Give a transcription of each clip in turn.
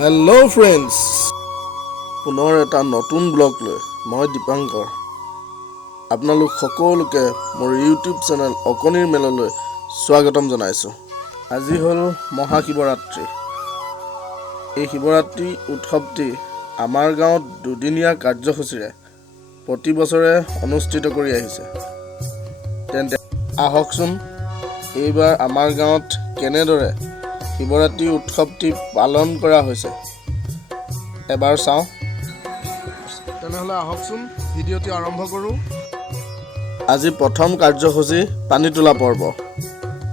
Hello' friends, পুনৰ এটা নতুন ব্লগ লৈ মই দীপাংকৰ আপোনালোক সকলোকে মোৰ ইউটিউব চেনেল অকণিৰ মেললৈ স্বাগতম জনাইছোঁ। আজি হ'ল মহা শিৱৰাত্ৰি। এই শিৱৰাত্ৰি উৎসৱটি আমাৰ গাঁৱত দুদিনীয়া কাৰ্যসূচীৰে প্ৰতি বছৰে অনুষ্ঠিত কৰি আহিছে। তেন্তে আহকচোন এইবাৰ আমাৰ গাঁৱত কেনেদৰে শিৱৰাত্ৰি উৎসৱটি পালন কৰা হৈছে এবাৰ চাওঁ। তেনেহ'লে আহকচোন ভিডিঅ'টি আৰম্ভ কৰোঁ। আজি প্ৰথম কাৰ্যসূচী পানী তোলা পৰ্ব।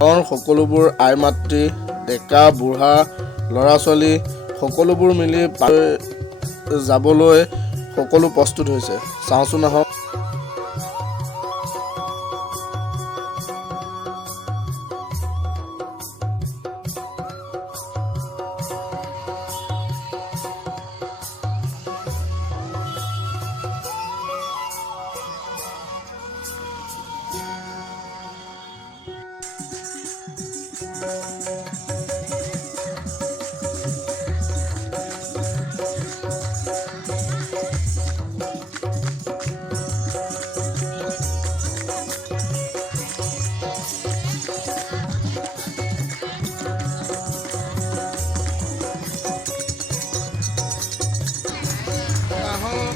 গাঁৱৰ সকলোবোৰ আই মাতৃ, ডেকা বুঢ়া, ল'ৰা ছোৱালী সকলোবোৰ মিলি যাবলৈ সকলো প্ৰস্তুত হৈছে। চাওঁচোন আহক।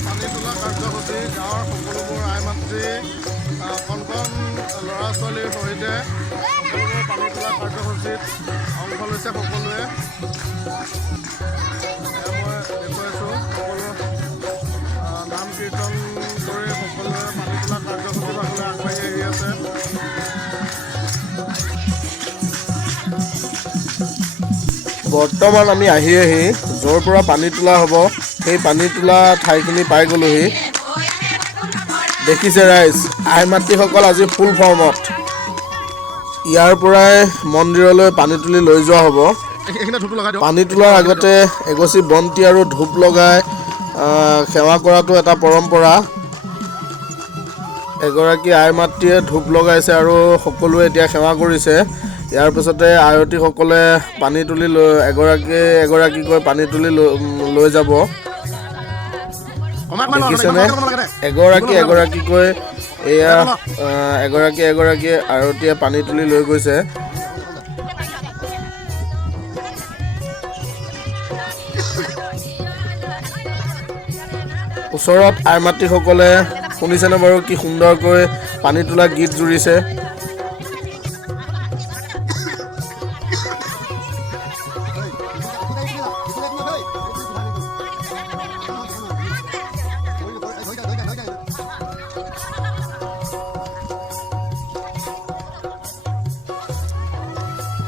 পানী তোলা কাৰ্যসূচী গাঁৱৰ সকলোবোৰ আই মাতৃ, কণ কণ ল'ৰা ছোৱালীৰ সৈতে সকলোবোৰ পানী তোলা কাৰ্যসূচীত অংশ লৈছে সকলোৱে। মই দেখুৱাইছোঁ সকলো নাম কীৰ্তন কৰি সকলোৱে পানী তোলা কাৰ্যসূচীৰ ফালে আগবাঢ়ি আহি আছে। বৰ্তমান আমি আহি য'ৰ পৰা পানী তোলা হ'ব সেই পানী তোলা ঠাইখিনি পাই গ'লোহি। দেখিছে ৰাইজ, আই মাতৃসকল আজি ফুল ফৰ্মত। ইয়াৰ পৰাই মন্দিৰলৈ পানী তুলি লৈ যোৱা হ'ব। পানী তোলাৰ আগতে এগছি বন্তি আৰু ধূপ লগাই সেৱা কৰাটো এটা পৰম্পৰা। এগৰাকী আই মাতৃয়ে ধূপ লগাইছে আৰু সকলোৱে এতিয়া সেৱা কৰিছে। ইয়াৰ পিছতে আয়তীসকলে পানী তুলি এগৰাকীকৈ পানী তুলি লৈ যাব। দেখিছেনে, এগৰাকীকৈ এয়া এগৰাকী আয়তীয়ে পানী তুলি লৈ গৈছে। ওচৰত আই মাতৃসকলে শুনিছেনে বাৰু কি সুন্দৰকৈ পানী তোলা গীত জুৰিছে।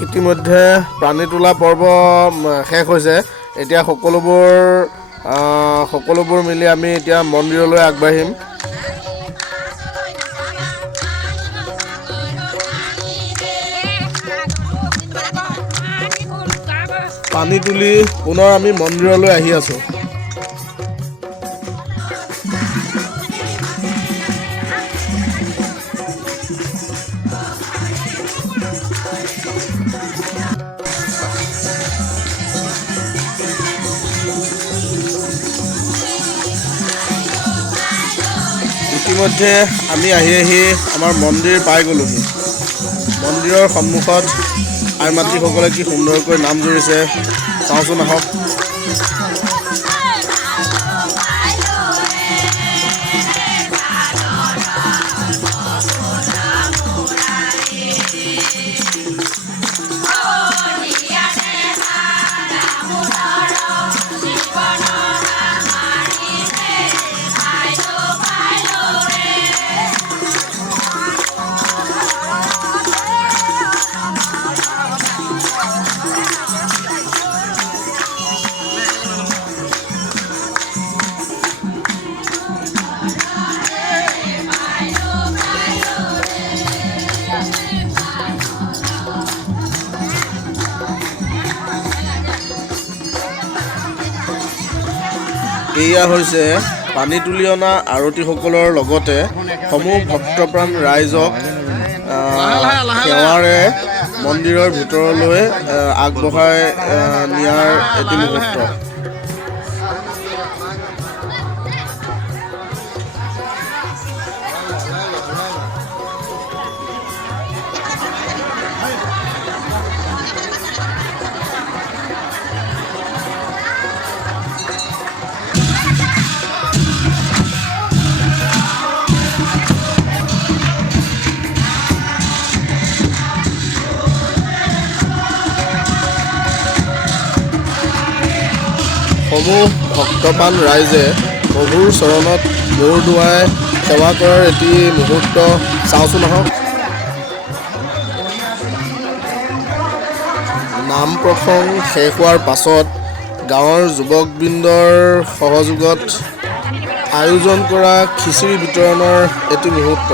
ইতিমধ্যে পানী তোলা পৰ্ব শেষ হৈছে। এতিয়া সকলোবোৰ মিলি আমি এতিয়া মন্দিৰলৈ আগবাঢ়িম। পানী তুলি পুনৰ আমি মন্দিৰলৈ আহি আছোঁ। ইতিমধ্যে আমি আহি আমাৰ মন্দিৰ পাই গ'লোহি। মন্দিৰৰ সন্মুখত আই মাতৃসকলে কি সুন্দৰকৈ নাম জুৰিছে, চাওঁচোন আহক। এয়া হৈছে পানী তুলি অনা আৰতীসকলৰ লগতে সমূহ ভক্তপ্ৰাণ ৰাইজক সেৱাৰে মন্দিৰৰ ভিতৰলৈ আগবঢ়াই নিয়াৰ এটি মুহূৰ্ত। সমূহ ভক্তপ্ৰাণ ৰাইজে প্ৰভুৰ চৰণত মূৰ দোৱাই সেৱা কৰাৰ এটি মুহূৰ্ত চাওঁচোন আহক। নাম প্ৰসংগ শেষ হোৱাৰ পাছত গাঁৱৰ যুৱকবৃন্দৰ সহযোগত আয়োজন কৰা খিচিৰি বিতৰণৰ এটি মুহূৰ্ত।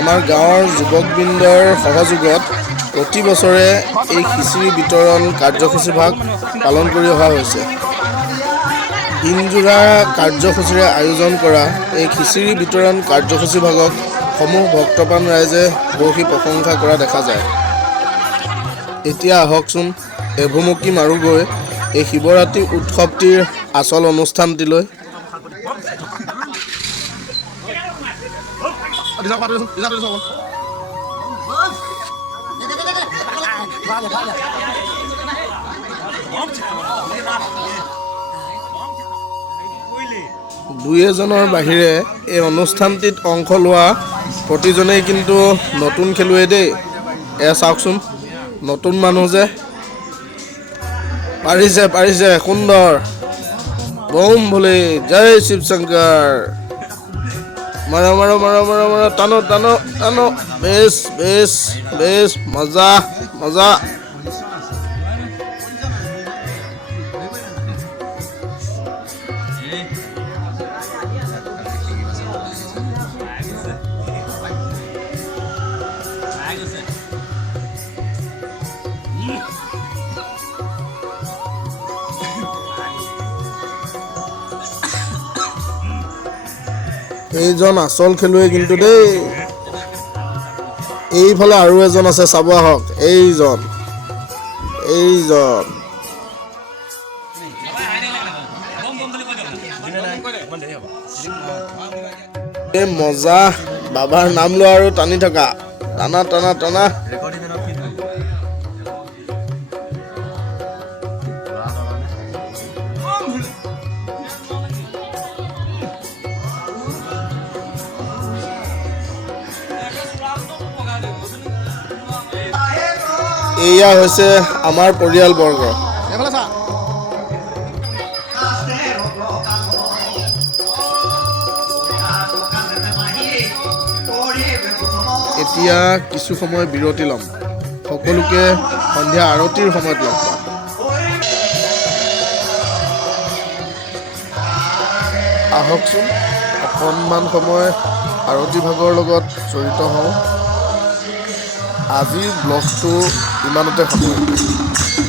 আমাৰ গাঁৱৰ যুৱকবৃন্দৰ সহযোগত প্ৰতি বছৰে এই খিচিৰি বিতৰণ কাৰ্যসূচীভাগ পালন কৰি অহা হৈছে। দিনজোৰা কাৰ্যসূচীৰে আয়োজন কৰা এই খিচিৰি বিতৰণ কাৰ্যসূচীভাগক সমূহ ভক্তপ্ৰাণ ৰাইজে বহু প্ৰশংসা কৰা দেখা যায়। এতিয়া আহকচোন এভুমুকি মাৰোগৈ এই শিৱৰাত্ৰি উৎসৱটিৰ আচল অনুষ্ঠানটিলৈ। দুই এজনৰ বাহিৰে এই অনুষ্ঠানটিত অংশ লোৱা প্ৰতিজনেই কিন্তু নতুন খেলুৱৈ দেই। চাওকচোন নতুন মানুহ যে পাৰিছে সুন্দৰ। বম ভোলে জয় শিৱ শংকৰ। মাৰা মাৰা মাৰা মাৰা মাৰা টানো টানো টানো। বেছ বেছ বেছ মজা মজা। এইজন আচল খেলুৱৈ কিন্তু দেই। এইফালে আৰু এজন আছে, চাব আহক। এইজন মজা। বাবাৰ নাম লোৱা আৰু টানি থকা। টানা টানা টানা। এয়া হৈছে আমাৰ পৰিয়ালবৰ্গ। এতিয়া কিছু সময় বিৰতি ল'ম। সকলোকে সন্ধিয়া আৰতিৰ সময়ত লগ পাম। আহকচোন অকণমান সময় আৰতি ভাগৰ লগত জড়িত হওঁ। আজিৰ ব্লগটো ইমানতে সামৰিলোঁ।